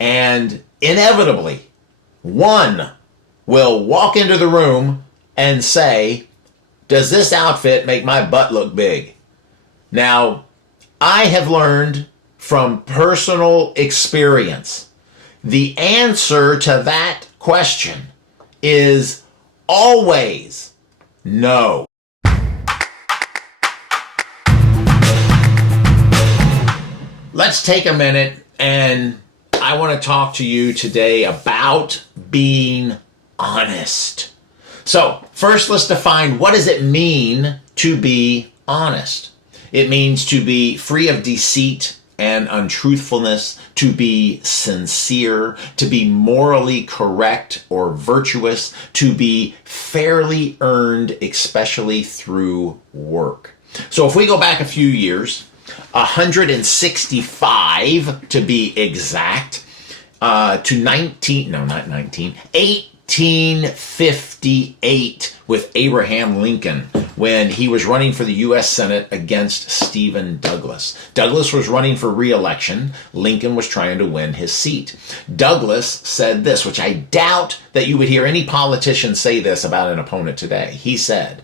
And inevitably, one will walk into the room and say, does this outfit make my butt look big? Now, I have learned from personal experience, the answer to that question is always no. Let's take a minute, and I want to talk to you today about being honest. So first, let's define, what does it mean to be honest? It means to be free of deceit and untruthfulness, to be sincere, to be morally correct or virtuous, to be fairly earned, especially through work. So if we go back a few years, 165 to be exact, to 1858 with Abraham Lincoln, when he was running for the U.S. Senate against Stephen Douglas. Douglas was running for re-election. Lincoln was trying to win his seat. Douglas said this, which I doubt that you would hear any politician say this about an opponent today. He said,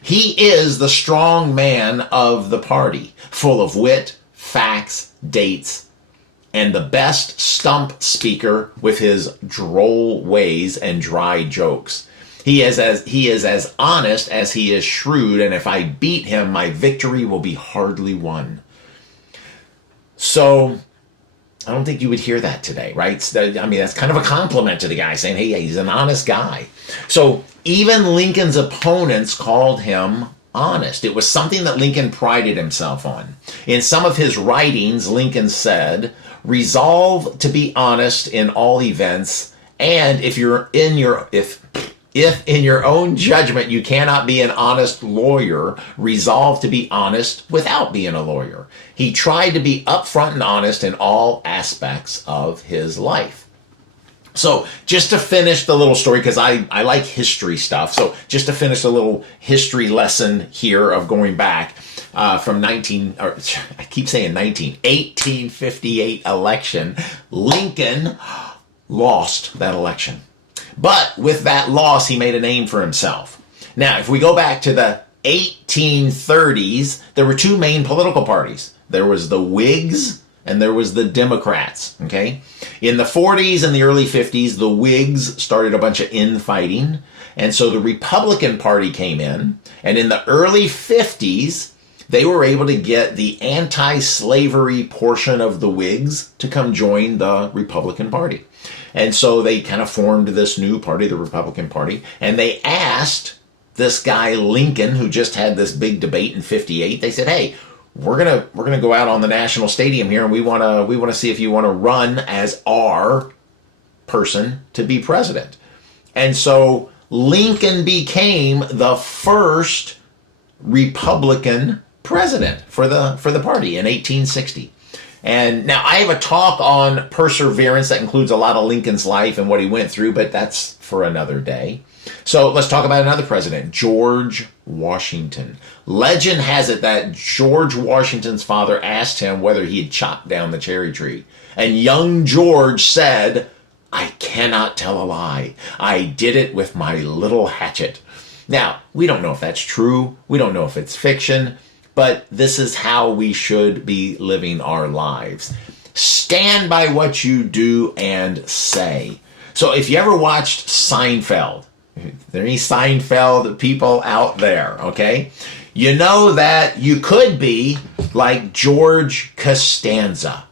"He is the strong man of the party, full of wit, facts, dates, and the best stump speaker with his droll ways and dry jokes. He is as honest as he is shrewd, and if I beat him, my victory will be hardly won." So I don't think you would hear that today, right? I mean, that's kind of a compliment to the guy, saying, hey, he's an honest guy. So even Lincoln's opponents called him honest. It was something that Lincoln prided himself on. In some of his writings, Lincoln said, "Resolve to be honest in all events, and if in your own judgment you cannot be an honest lawyer, resolve to be honest without being a lawyer." He tried to be upfront and honest in all aspects of his life. So just to finish the little story, because I like history stuff, so just to finish a little history lesson here of going back from 1858 election, Lincoln lost that election. But with that loss, he made a name for himself. Now, if we go back to the 1830s, there were two main political parties. There was the Whigs and there was the Democrats, okay? In the 40s and the early 50s, the Whigs started a bunch of infighting, and so the Republican Party came in, and in the early 50s, they were able to get the anti-slavery portion of the Whigs to come join the Republican Party. And so they kind of formed this new party, the Republican Party, and they asked this guy Lincoln, who just had this big debate in 58, they said, hey, we're gonna go out on the National Stadium here, and we wanna see if you want to run as our person to be president. And so Lincoln became the first Republican president for the party in 1860. And now I have a talk on perseverance that includes a lot of Lincoln's life and what he went through, but that's for another day. So let's talk about another president, George Washington. Legend has it that George Washington's father asked him whether he had chopped down the cherry tree. And young George said, "I cannot tell a lie. I did it with my little hatchet." Now, we don't know if that's true. We don't know if it's fiction. But this is how we should be living our lives. Stand by what you do and say. So if you ever watched Seinfeld, are there any Seinfeld people out there, okay? You know that you could be like George Costanza.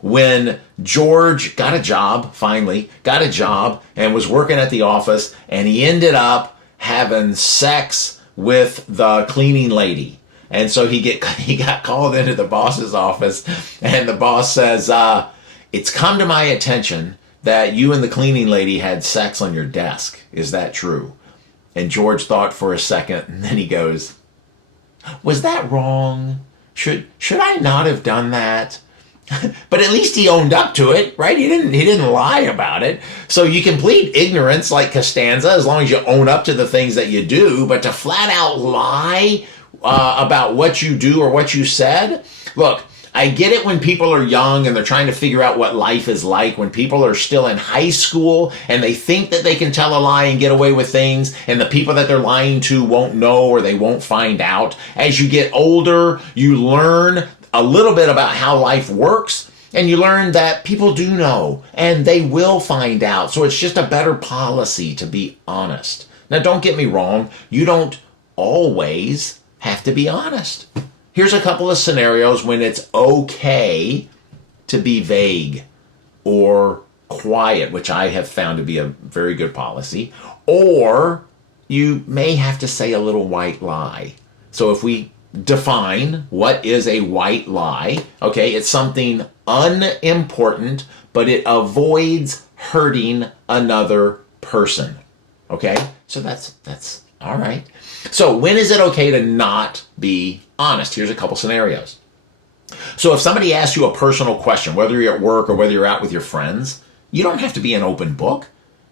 When George got a job, finally got a job, and was working at the office, and he ended up having sex with the cleaning lady. And so he got called into the boss's office, and the boss says, "It's come to my attention that you and the cleaning lady had sex on your desk. Is that true?" And George thought for a second, and then he goes, "Was that wrong? Should I not have done that?" But at least he owned up to it, right? He didn't lie about it. So you can plead ignorance like Costanza as long as you own up to the things that you do, but to flat out lie about what you do or what you said, look, I get it when people are young and they're trying to figure out what life is like, when people are still in high school and they think that they can tell a lie and get away with things, and the people that they're lying to won't know or they won't find out. As you get older, you learn a little bit about how life works, and you learn that people do know and they will find out. So it's just a better policy to be honest. Now, don't get me wrong, you don't always have to be honest. Here's a couple of scenarios when it's okay to be vague or quiet, which I have found to be a very good policy, or you may have to say a little white lie. So if we define what is a white lie, okay, it's something unimportant, but it avoids hurting another person. Okay, so that's all right. So when is it okay to not be honest? Here's a couple scenarios. So if somebody asks you a personal question, whether you're at work or whether you're out with your friends, you don't have to be an open book.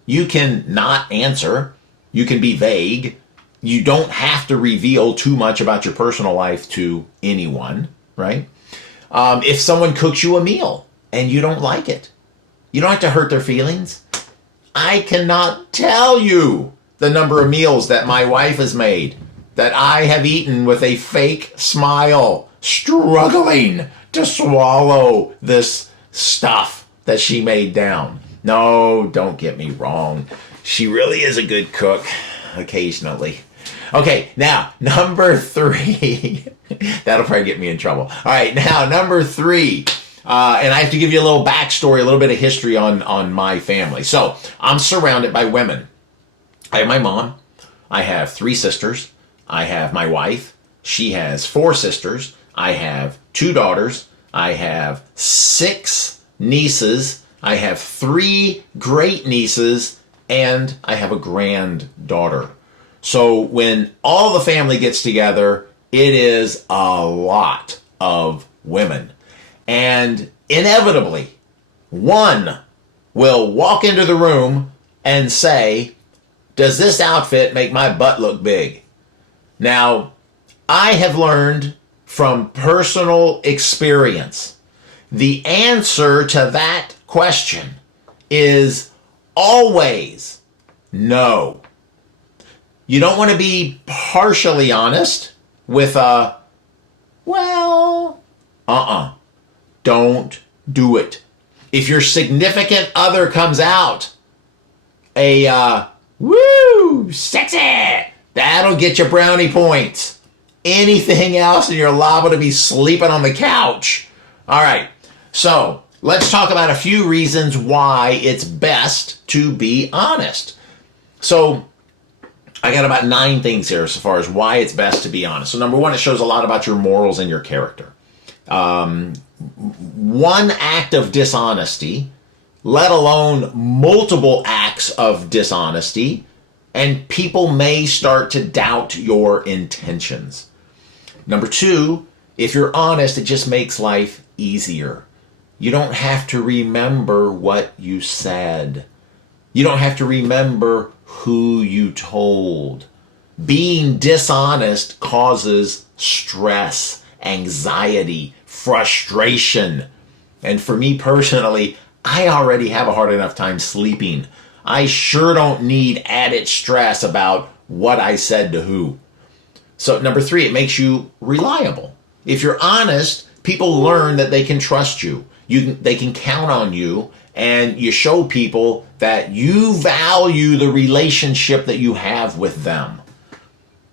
You can not answer. You can be vague. You don't have to reveal too much about your personal life to anyone, right? If someone cooks you a meal and you don't like it, you don't have to hurt their feelings. I cannot tell you the number of meals that my wife has made that I have eaten with a fake smile, struggling to swallow this stuff that she made down. No, don't get me wrong. She really is a good cook occasionally. Okay, now, number 3. That'll probably get me in trouble. All right, now, number 3. And I have to give you a little backstory, a little bit of history on my family. So, I'm surrounded by women. I have my mom. I have 3 sisters. I have my wife. She has 4 sisters. I have 2 daughters. I have 6 nieces. I have 3 great nieces. And I have a granddaughter. So when all the family gets together, it is a lot of women. And inevitably, one will walk into the room and say, "Does this outfit make my butt look big?" Now, I have learned from personal experience, the answer to that question is always no. You don't want to be partially honest with a, well, don't do it. If your significant other comes out, woo, sexy, that'll get you brownie points. Anything else and you're liable to be sleeping on the couch. All right, so let's talk about a few reasons why it's best to be honest. So I got about 9 things here as far as why it's best to be honest. So number 1, it shows a lot about your morals and your character. One act of dishonesty, let alone multiple acts of dishonesty, and people may start to doubt your intentions. Number 2, if you're honest, it just makes life easier. You don't have to remember what you said. You don't have to remember who you told. Being dishonest causes stress, anxiety, frustration. And for me personally, I already have a hard enough time sleeping. I sure don't need added stress about what I said to who. So number 3, it makes you reliable. If you're honest, people learn that they can trust you. They can count on you, and you show people that you value the relationship that you have with them.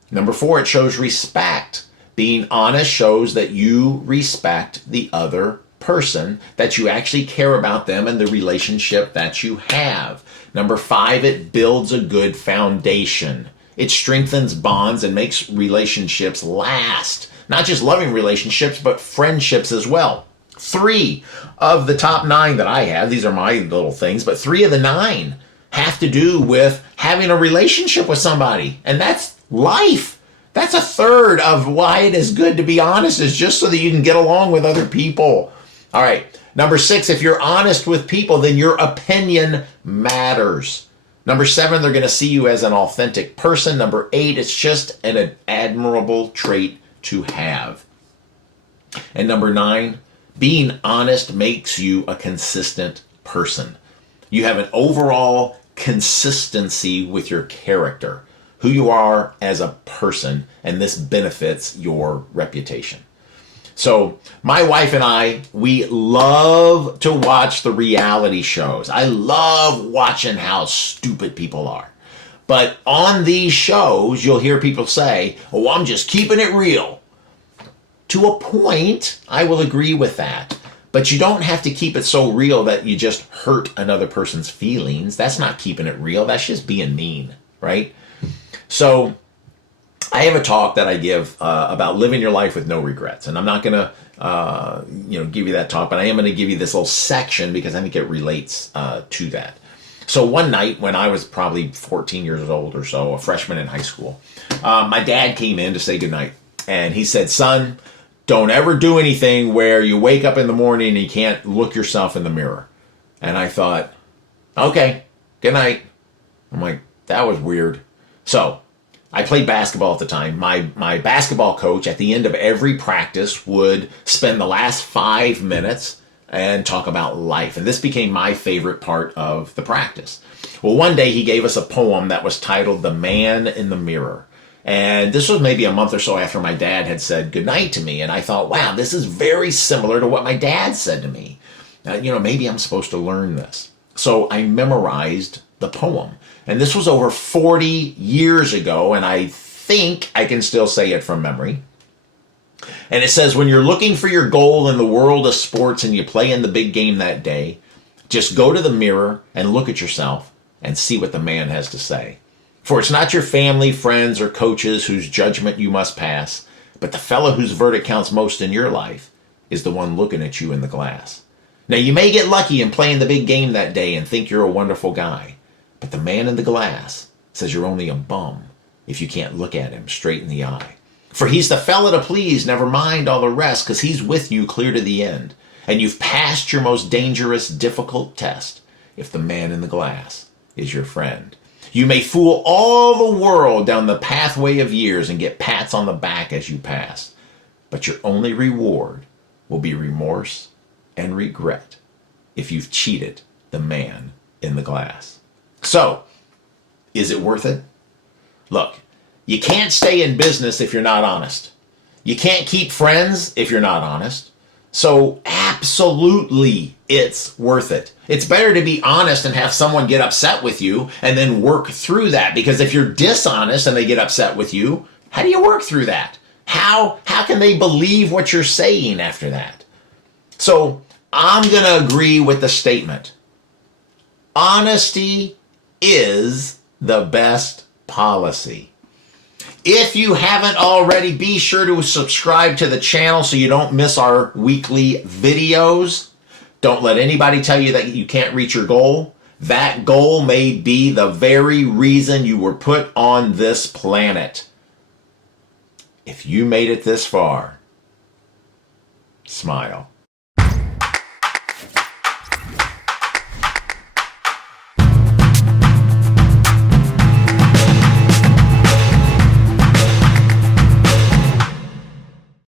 Number 4, it shows respect. Being honest shows that you respect the other person, that you actually care about them and the relationship that you have. Number 5, it builds a good foundation. It strengthens bonds and makes relationships last. Not just loving relationships, but friendships as well. 3 of the top 9 that I have, these are my little things, but 3 of the 9 have to do with having a relationship with somebody. And that's life. That's a third of why it is good to be honest, is just so that you can get along with other people. All right. Number 6, if you're honest with people, then your opinion matters. Number 7, they're going to see you as an authentic person. Number 8, it's just an admirable trait to have. And number 9, Being honest makes you a consistent person. You have an overall consistency with your character, who you are as a person, and this benefits your reputation. So my wife and I, we love to watch the reality shows. I love watching how stupid people are. But on these shows, you'll hear people say, oh, I'm just keeping it real. To a point, I will agree with that. But you don't have to keep it so real that you just hurt another person's feelings. That's not keeping it real. That's just being mean, right? So I have a talk that I give about living your life with no regrets. And I'm not going to give you that talk, but I am going to give you this little section because I think it relates to that. So one night when I was probably 14 years old or so, a freshman in high school, my dad came in to say goodnight. And he said, son, don't ever do anything where you wake up in the morning and you can't look yourself in the mirror. And I thought, okay, good night. I'm like, that was weird. So I played basketball at the time. My basketball coach at the end of every practice would spend the last 5 minutes and talk about life. And this became my favorite part of the practice. Well, one day he gave us a poem that was titled The Man in the Mirror. And this was maybe a month or so after my dad had said goodnight to me. And I thought, wow, this is very similar to what my dad said to me. Maybe I'm supposed to learn this. So I memorized the poem. And this was over 40 years ago. And I think I can still say it from memory. And it says, when you're looking for your goal in the world of sports and you play in the big game that day, just go to the mirror and look at yourself and see what the man has to say. For it's not your family, friends, or coaches whose judgment you must pass, but the fellow whose verdict counts most in your life is the one looking at you in the glass. Now, you may get lucky and play in the big game that day and think you're a wonderful guy, but the man in the glass says you're only a bum if you can't look at him straight in the eye. For he's the fella to please, never mind all the rest, because he's with you clear to the end, and you've passed your most dangerous, difficult test if the man in the glass is your friend. You may fool all the world down the pathway of years and get pats on the back as you pass, but your only reward will be remorse and regret if you've cheated the man in the glass. So, is it worth it? Look, you can't stay in business if you're not honest. You can't keep friends if you're not honest. So absolutely, it's worth it. It's better to be honest and have someone get upset with you and then work through that. Because if you're dishonest and they get upset with you, how do you work through that? How can they believe what you're saying after that? So I'm going to agree with the statement. Honesty is the best policy. If you haven't already, be sure to subscribe to the channel so you don't miss our weekly videos. Don't let anybody tell you that you can't reach your goal. That goal may be the very reason you were put on this planet. If you made it this far, smile.